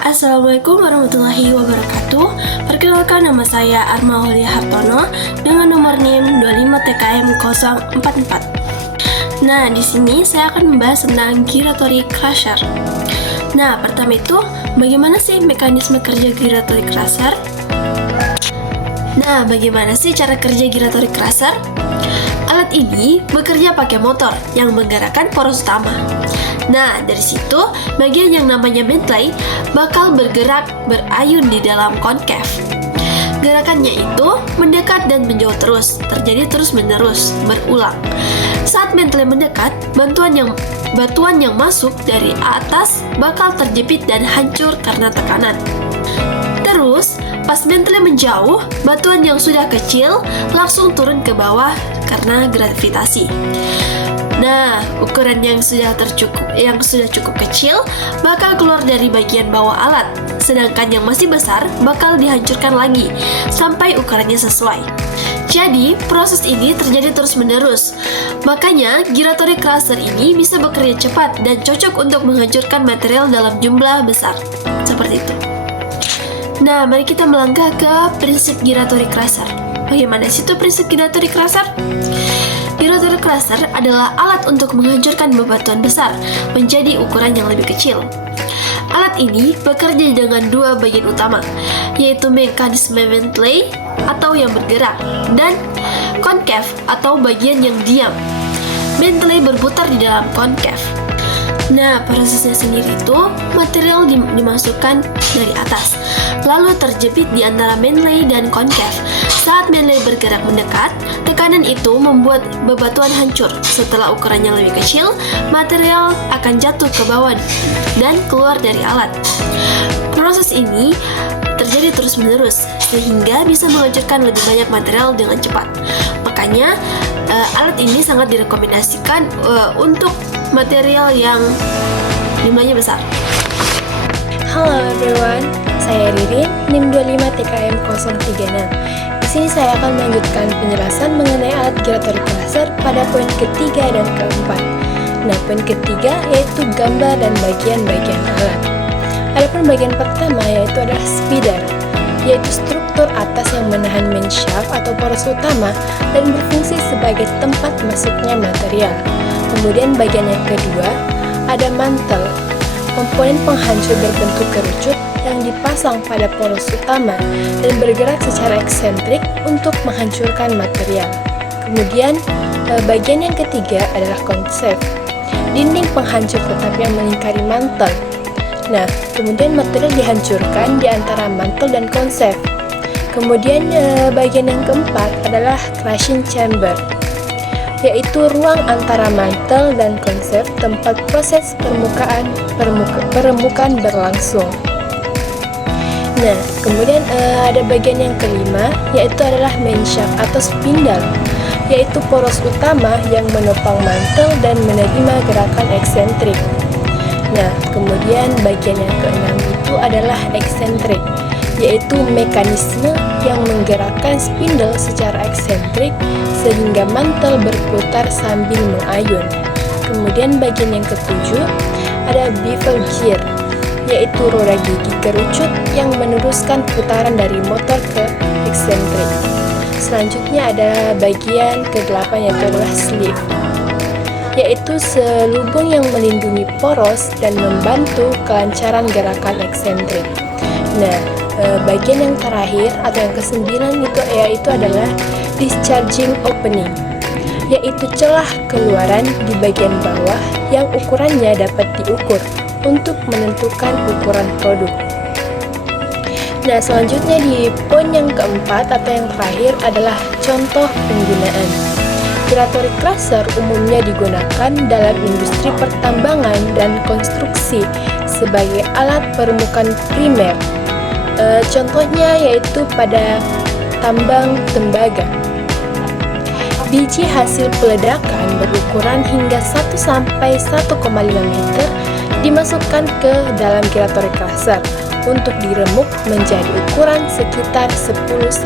Assalamualaikum warahmatullahi wabarakatuh. Perkenalkan, nama saya Arma Aulia Hartono dengan nomor NIM 25TKM044. Nah, di sini saya akan membahas tentang gyratory crusher. Nah, pertama itu, bagaimana sih mekanisme kerja gyratory crusher? Nah, bagaimana sih cara kerja gyratory crusher? Alat ini bekerja pakai motor yang menggerakkan poros utama. Nah, dari situ, bagian yang namanya mantle bakal bergerak berayun di dalam konkav. Gerakannya itu mendekat dan menjauh terus, terjadi terus-menerus, berulang. Saat mantle mendekat, batuan yang masuk dari atas bakal terjepit dan hancur karena tekanan. Terus, pas mantle menjauh, batuan yang sudah kecil langsung turun ke bawah karena gravitasi. Nah, ukuran yang sudah cukup kecil bakal keluar dari bagian bawah alat, sedangkan yang masih besar bakal dihancurkan lagi sampai ukurannya sesuai. Jadi, proses ini terjadi terus-menerus. Makanya, gyratory crusher ini bisa bekerja cepat dan cocok untuk menghancurkan material dalam jumlah besar. Seperti itu. Nah, mari kita melangkah ke prinsip gyratory crusher. Bagaimana sih itu prinsip gyratory crusher? Gyratory crusher adalah alat untuk menghancurkan bebatuan besar menjadi ukuran yang lebih kecil. Alat ini bekerja dengan dua bagian utama, yaitu mekanisme mantle atau yang bergerak dan konkav atau bagian yang diam. Mantle berputar di dalam konkav. Nah, prosesnya sendiri itu material dimasukkan dari atas, lalu terjepit di antara mantle dan konkav. Saat mantle bergerak mendekat, tekanan itu membuat bebatuan hancur. Setelah ukurannya lebih kecil, material akan jatuh ke bawah dan keluar dari alat. Proses ini terjadi terus-menerus, sehingga bisa menghancurkan lebih banyak material dengan cepat. Makanya, alat ini sangat direkomendasikan untuk material yang jumlahnya besar. Halo everyone, saya Ririn, NIM 25TKM036. Di sini saya akan melanjutkan penjelasan mengenai alat gyratory crusher pada poin ketiga dan keempat. Nah, poin ketiga yaitu gambar dan bagian-bagian alat. Adapun bagian pertama yaitu adalah speeder, yaitu struktur atas yang menahan main shaft atau poros utama dan berfungsi sebagai tempat masuknya material. Kemudian bagian yang kedua ada mantle, komponen penghancur berbentuk kerucut yang dipasang pada poros utama dan bergerak secara eksentrik untuk menghancurkan material. Kemudian bagian yang ketiga adalah konkav, dinding penghancur tetap yang melingkari mantle. Nah, kemudian material dihancurkan di antara mantle dan konkav. Kemudian bagian yang keempat adalah crushing chamber, yaitu ruang antara mantle dan konkav tempat proses peremukan berlangsung. Nah, kemudian ada bagian yang kelima, yaitu adalah main shaft atau spindle, yaitu poros utama yang menopang mantle dan menerima gerakan eksentrik. Nah, kemudian bagian yang keenam itu adalah eksentrik, yaitu mekanisme yang menggerakkan spindle secara eksentrik sehingga mantle berputar sambil mengayun. Kemudian bagian yang ketujuh ada bevel gear, yaitu roda gigi kerucut yang meneruskan putaran dari motor ke eksentrik. Selanjutnya ada bagian ke-8 yaitu adalah sleeve, yaitu selubung yang melindungi poros dan membantu kelancaran gerakan eksentrik. Nah, bagian yang terakhir atau yang ke-9 yaitu adalah discharging opening, yaitu celah keluaran di bagian bawah yang ukurannya dapat diukur untuk menentukan ukuran produk. Nah, selanjutnya di poin yang keempat atau yang terakhir adalah contoh penggunaan. Gyratory crusher umumnya digunakan dalam industri pertambangan dan konstruksi sebagai alat peremukan primer. Contohnya yaitu pada tambang tembaga. Biji hasil peledakan berukuran hingga 1-1,5 meter dimasukkan ke dalam gyratory crusher untuk diremuk menjadi ukuran sekitar 10-30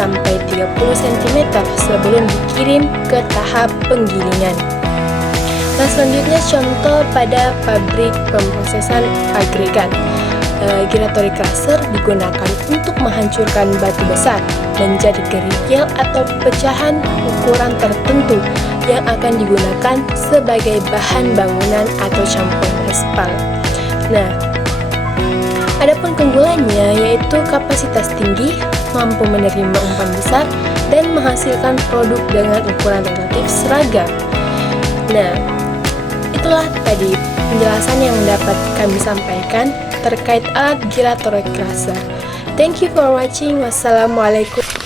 cm sebelum dikirim ke tahap penggilingan. Nah, selanjutnya contoh pada pabrik pemrosesan agregat. Giratory crusher digunakan untuk menghancurkan batu besar menjadi kerikil atau pecahan ukuran tertentu yang akan digunakan sebagai bahan bangunan atau campuran aspal. Nah, adapun keunggulannya yaitu kapasitas tinggi, mampu menerima umpan besar, dan menghasilkan produk dengan ukuran relatif seragam. Nah, itulah tadi penjelasan yang dapat kami sampaikan terkait alat giratory crusher. Thank you for watching. Wassalamualaikum.